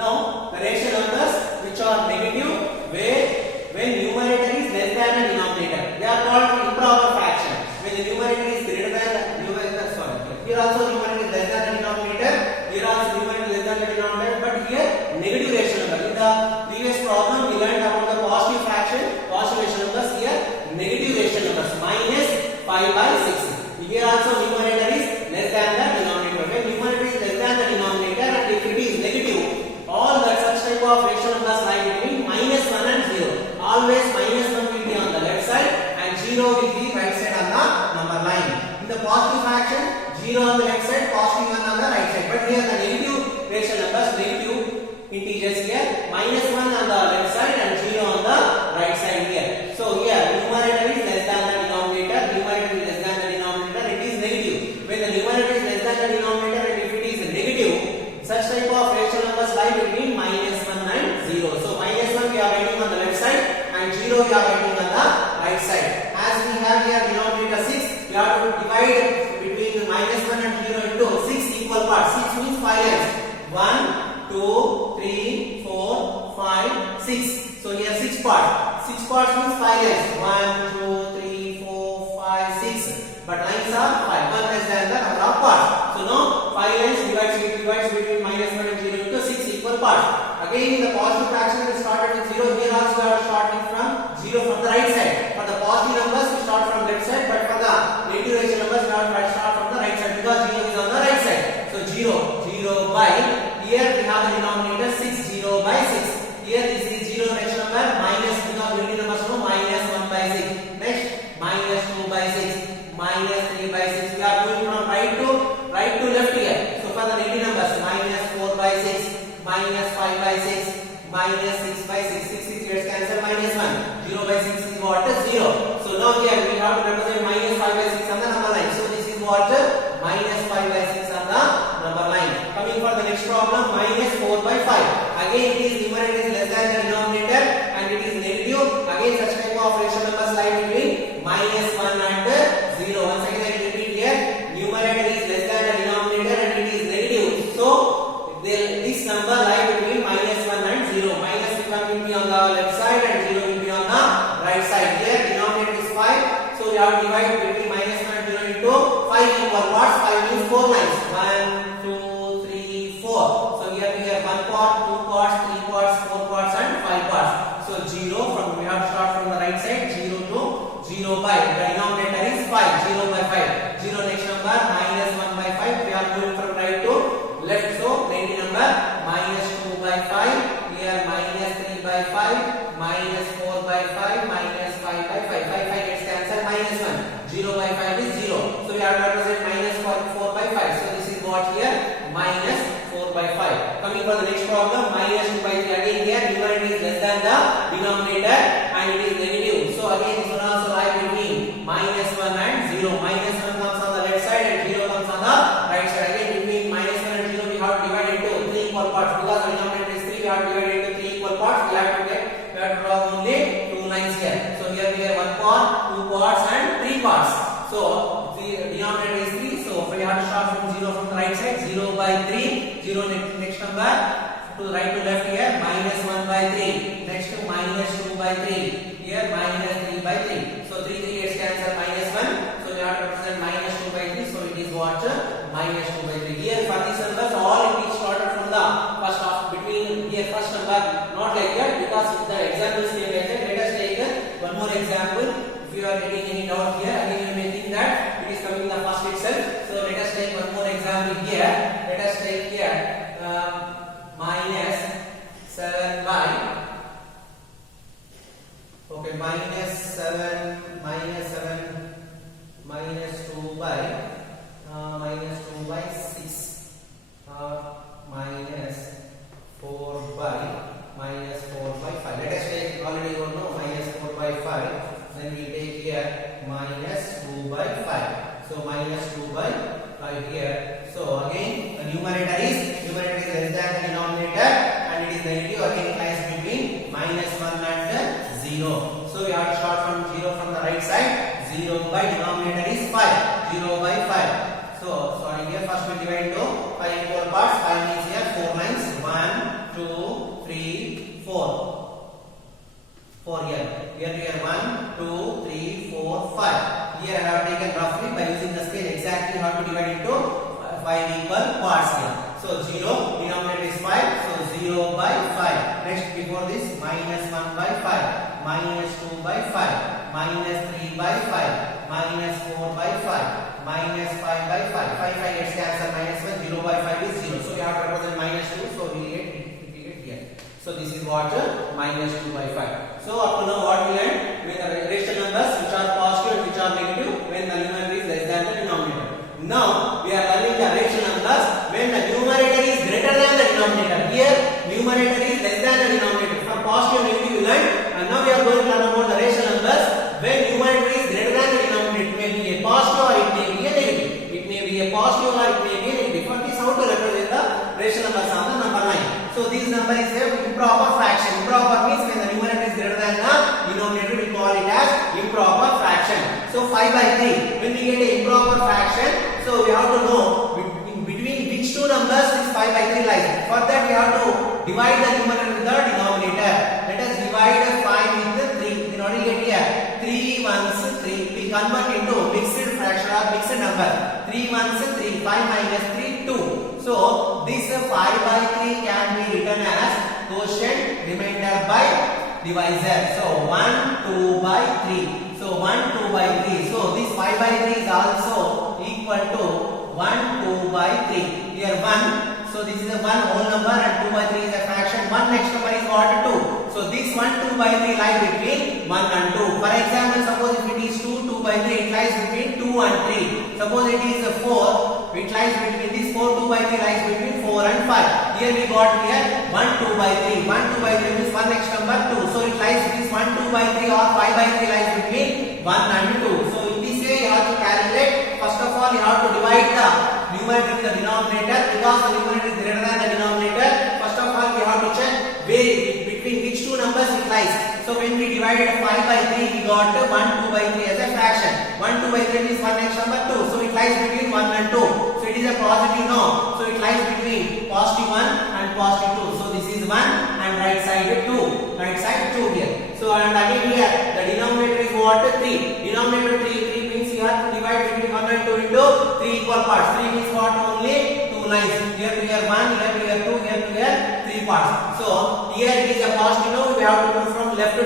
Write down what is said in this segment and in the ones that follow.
Now the ratio numbers which are negative where when numerator is less than the denominator, they are called improper fraction. When the numerator is greater than the numerator, here also numerator is less than the denominator, here also numerator is less than the denominator, but here negative ratio number. In the previous problem we learned about the positive fraction, positive ratio numbers. Here negative ratio numbers minus 5/6. Here also numerator is less than the denominator. When numerator is less than the denominator and if it is negative, all that such type of ratio numbers lie between -1 and 0. Always -1 will be on the left side and 0 will be right side on the number line. In the positive fraction, 0 on the left side, positive 1 on the right side. But here the negative ratio numbers, negative integers here, -1 on the left side and 0 on the right side here. So here numerator is less than the denominator, numerator is less than the denominator, it is negative. When the numerator is less than the denominator and if it is negative, such type of ratio numbers lie between -1 and 0. So -1 we are writing on the left side and 0 we are writing on the right side. As we have here denominator 6, we have to divide between -1 and 0 into 6 equal parts. 6 means 5 lines. 1, 2, 3, 4, 5, 6. So here 6 parts. 6 parts means 5 lines. 1, 2, 3, 4, 5, 6. But lines are 5. 1 less than the number of parts. So now 5 lines divides between -1 and 0 into 6 equal parts. Again in the positive fraction we started with 0. Here also we are starting from 0 from the right side. For the positive numbers we start from left side, but for the negative ratio numbers we have to start from the right side because 0 is on the right side. So 0 by, here we have the denominator 6, 0 by 6. Here this is 0 ratio number minus, because negative numbers no, -1/6. Next -2 by 6, -3 by 6. We are going from right to left here. So for the negative numbers -4 by 6, -5 by 6, -6 by 6. 6 gets cancelled, -1. 0 by 6 is what? 0. So now here we have to represent -5 by 6 on the number line. So this is what? -5 by 6 on the number line. Coming for the next problem, -4 by 5. Again it is numerator is less than the denominator and it is negative. Again such type of ratio numbers lie between -1 and 0. Once again I repeat here, numerator is less than the denominator and it is negative. So this number lie between -1 and 0. -1 will be on the left side and 0 will be on the right side. Here denominator is 5. So we have to divide between -1 and 0 into 5 equal parts. 5 means 4 lines. 1, 2, 3, 4. So here we have 1 part, 2 parts, 3 parts, 4 parts and 5 parts. So 0 from, we have to start from the right side. 0 to 0 by, the denominator is 5. 0 by 5. 0 next number -1 by 5. We are going from right to left. So negative number -2 by 5. Here -3 by 5, -4 by 5, -5 by 5. 5 gets cancelled, -1. 0 by 5 is 0. So we have to represent -4 by 5. So this is what here? -4 by 5. Coming for the next problem, -2 by 3. Again here numerator is less than the denominator and it is negative. So again this one also lie between -1 and 0. -1 comes on the left side and 0 comes on the right side. Again between -1 and 0 we have to divide into 3 equal parts. Because the denominator is 3, we have to divide into 3 equal parts. We have to draw only 2 lines here. So here we have 1 part, 2 parts and 3 parts. So the denominator is 3. So we have to start from 0 from the right side. 0 by 3. 0 next number to right to left here. -1 by 3. Next to -2 by 3. Here -3 by 3. So 3 gets cancelled, -1. So we have to represent -2 by 3. So it is what? -2 by 3. Here for these numbers all it is started from the first of between here first number, not like that, because if the example is like that. Let us take one more example. If you are getting any doubt here, again you may think that it is coming in the first itself. So let us take one more example here. Let us take here -7 by, okay, -7 -2 by -6 -4 by 5. Let us take, already you know, -4 by 5. Then we take here -2 by 5. So -2 by 5 here. So again the numerator is less than the denominator and it is negative. Again it lies between -1 and 0. So we have to start from 0 from the right side. 0 by denominator is 5. 0 by 5. So here first we divide into 5 equal parts. 5 means here 4 lines. 1, 2, 4 here. Here 1, 2, 3, 4, 5. Here I have taken roughly by using the scale exactly how to divide into 5 equal parts here. So 0, denominator is 5, so 0 by 5. Next before this, minus 1 by 5, minus 2 by 5, minus 3 by 5, minus 4 by 5, minus 5 by 5. 5 gets cancelled, minus 1, 0 by 5 is 0. So we have to represent minus 2, so we get here. So this is what minus 2 by 5. So up to now what we learned with the rational numbers which are positive and which are negative when the numerator is less than the denominator. Now we are learning the rational numbers when the numerator is greater than the denominator. Here numerator is less than the denominator. For positive and negative we learned, and now we are going to learn about the rational numbers when numerator is greater than the denominator. It may be a positive or it may be a negative. It may be a positive or it may be a negative. For this, how to represent the rational numbers on the number line. So this number is a improper fraction. Improper means when the numerator is greater than the denominator, we call it as improper fraction. So 5 by 3. When we get a improper fraction, so we have to know between which two numbers this 5 by 3 lies. For that we have to divide the numerator with the denominator. Let us divide 5 with 3. Then what do you get here? 3 ones 3. We convert into mixed fraction or mixed number. 3 ones 3. 5 minus 3 2. So this 5 by 3 can be written as quotient remainder by divisor. So 1 2 by 3. So 1 2 by 3. So this 5 by 3 is also equal to 1 2 by 3. Here 1. So this is a 1 whole number and 2 by 3 is a fraction. 1 next number is what? 2. So this 1 2 by 3 lies between 1 and 2. For example, suppose if it is 2 2 by 3, it lies between 2 and 3. Suppose it is 4, it lies between this 4 2 by 3 lies between 4 and 5. Here we got here 1 2 by 3. 1 2 by 3 means 1 next number 2. So it lies this 1 2 by 3 or 5 by 3 lies between 1 and 2. So in this way you have to calculate. First of all, you have to divide the numerator with the denominator because the numerator is greater than the denominator. First of all, we have to check between which two numbers it lies. So when we divided 5 by 3, we got 1 2 by 3 as a fraction. 1 2 by 3 means 1 next number 2. So it lies between 1 and 2. So it is a positive now. So it lies between positive 1 and positive 2. So this is 1 and right side 2. Right side 2 here. So and again here the denominator is what? 3. Denominator 3 means you have to divide between 1 and 2 into 3 equal parts. 3 means what? Only 2 lines. Here to here 1, here to here 2, here to here 3 parts. So here it is a positive now, we have to move from left to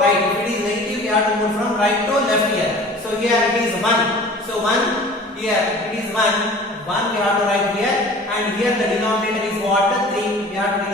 right. If it is negative, we have to move from right to left here. So here it is 1. So 1, here it is 1 we have to write here, and here the denominator is what? 3. We have to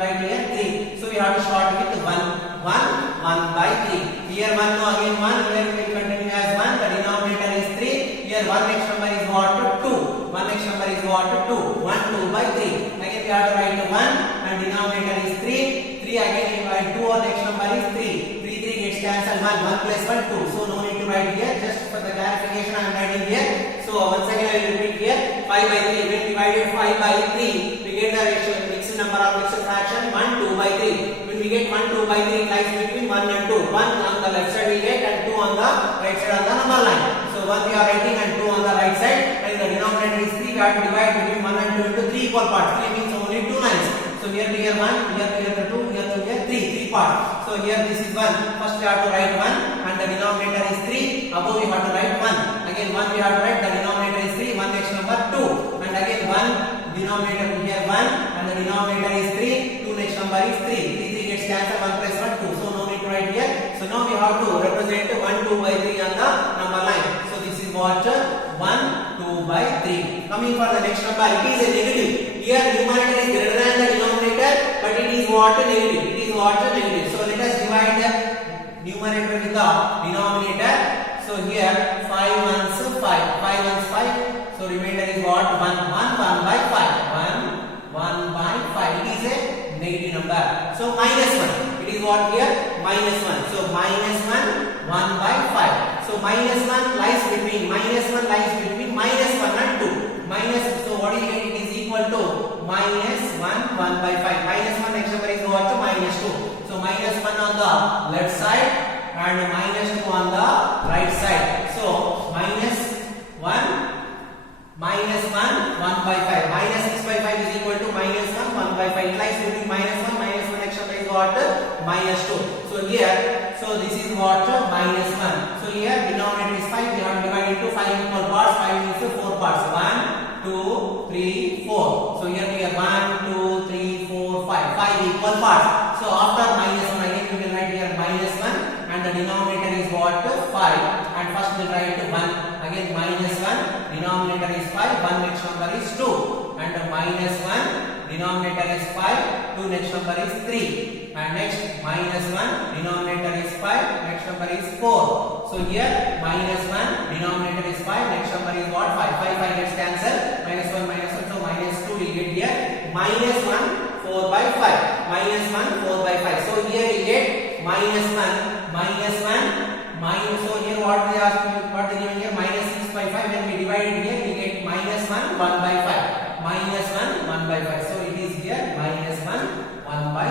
write here 3. So we have to start with 1 by 3. Here 1 now again 1. Here we will continue as 1. The denominator is 3. Here 1 next number is what? 2. 1 next number is what? 2. 1 2 by 3. Again we have to write 1 and denominator is 3. 3 again we write 2 or next number is 3. 3 gets cancelled. 1 plus 1 2. So no need to write here. Just for the clarification I am writing here. So once again I will repeat here. 5 by 3. When divided 5 by 3, we get the ratio mixed number or mixed fraction 1 2 by 3. When we get 1 2 by 3, it lies between 1 and 2. 1 on the left side we get and 2 on the right side on the number line. So 1 we are writing and 2 on the right side, and the denominator is 3. We have to divide between 1 and 2 into 3 equal parts. 3 means only 2 lines. So here to here 1, here to here 2, here to here 3 parts. So here this is 1. First we have to write 1 and the denominator is 3. Above we have to write 1. Again 1 we have to write, the denominator is 3. 1 next number 2. And again 1, denominator here 1 and the denominator is 3. 2 next number is 3. 3 gets cancelled, 1 plus 1 2. So no need to write here. So now we have to represent 1 2 by 3 on the number line. So this is what? 1 2 by 3. Coming for the next number, it is a negative. Here numerator is greater than the denominator, but it is what? Negative. It is what? Negative. So let us divide the numerator with the denominator. So here 5 ones 5. 5 ones 5. So remainder is what? 1 by 5. 1 by 5. It is a negative number. So minus 1. It is what here? Minus 1. So minus 1 by 5. So minus 1 lies between minus 1 and 2. Minus, so what is it? It is equal to minus 1 by 5. Minus 1 next number is what? Minus 2. So minus 1 on the left side and minus 2 on the right side. So minus 1 by 5. Minus 6 by 5 is equal to minus 1 by 5. It lies between minus 1 next number is what? what? Minus 2. So here, so this is what? Minus 1. So here denominator is 5. We have divided into 5 equal parts. 5 means 4 parts. 1, 2, 3, 4. So here we have 1, 2, 3, 4, 5. 5 equal parts. So after minus 1 again we will write here minus 1 and the denominator is what? 5. And first we will write 1. Again minus 1. Denominator is 5. 1 next number is 2. And minus 1. Denominator is 5. 2 next number is 3. And next minus 1. Denominator is 5. Next number is 4. So here minus 1. Denominator is 5. Next number is what? 5. 5 gets cancelled. Minus 1 minus 1. So minus 2 we get here. Minus 1 4 by 5. Minus 1 4 by 5. So here we get minus 1. Minus 1. Minus. So here what they ask? What they given here? Minus 6 by 5. When we divide it here, we get minus 1 1 by 5. Minus 1 1 by 5. So it is here minus 1 1 by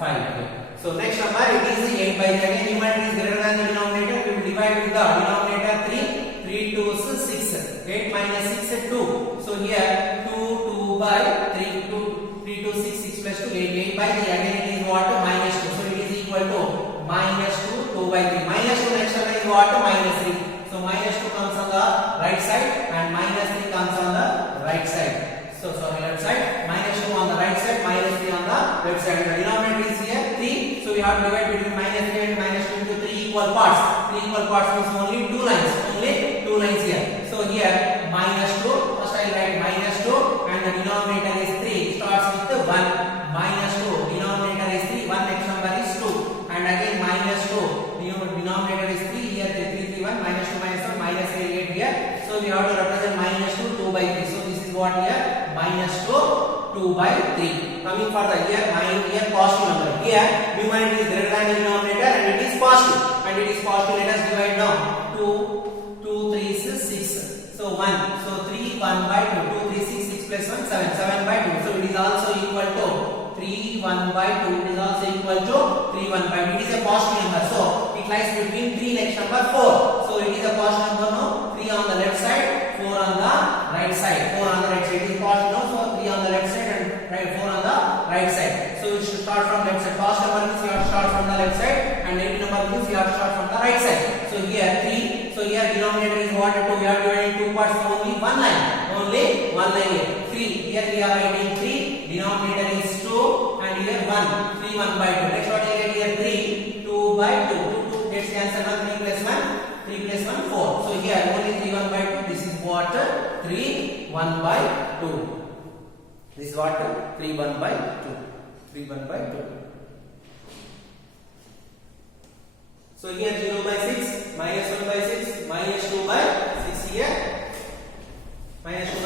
5. So next number it is 8 by 3. Again numerator is greater than the denominator. We will divide with the denominator 3. 3 2 6. 8 minus 6 is 2. So here 2 2 by 3. 3 2 6 6 plus 2 8 by 3. Again it is what? Minus 2. So it is equal to minus 2 2 by 3. Minus 2 next number is what? Minus 3. So minus 2 comes on the right side and minus 3 comes on the right side. So sorry, left side. Minus 2 on the right side, minus 3 on the left side. The denominator is here 3. So we have to divide between minus 3 and minus 2 into 3 equal parts. 3 equal parts means only 2 lines. Only 2 lines here. So here minus 2. First I write minus 2 and the denominator is 3. Starts with the 1. Minus 2. Denominator is 3. 1 next number is 2. And again minus 2. Denominator is 3. Here 3 3 1. Minus 2 minus 1. Minus 8 8 here. So we have to represent minus 2 2 by 3. So this is what here? Minus 2 2 by 3. Coming further here, here positive number. Here numerator is greater than the denominator and it is positive. And it is positive. Let us divide now. 2 2 3 6. So 1. So 3 1 by 2. 2 3 6 6 plus 1 7. 7 by 2. So it is also equal to 3 1 by 2. It is also equal to 3 1 by 2. It is a positive number. So it lies between 3 next number 4. So it is a positive number now. 3 on the left side, 4 on the right side. 4 on the right side. It is positive now. So 3 on the left side and 4 on the right side. So we should start from left side. Positive number means we have to start from the left side and negative number means we have to start from the right side. So here 3. So here denominator is what? 2. We have divided 2 parts for only one line. Only one line here. 3. Here we are writing 3. Denominator is 2 and here 1. 3 1 by 2. Next what I get here 3 2 by 2. 2 gets cancelled. 3 plus 1. 3 plus 1 4. So here only 3 1 by 2. This is what? 3 1 by 2. This is what? 3 1 by 2. 3 1 by 2. So here 0 by 6, minus 1 by 6, minus 2 by 6 here. Minus 2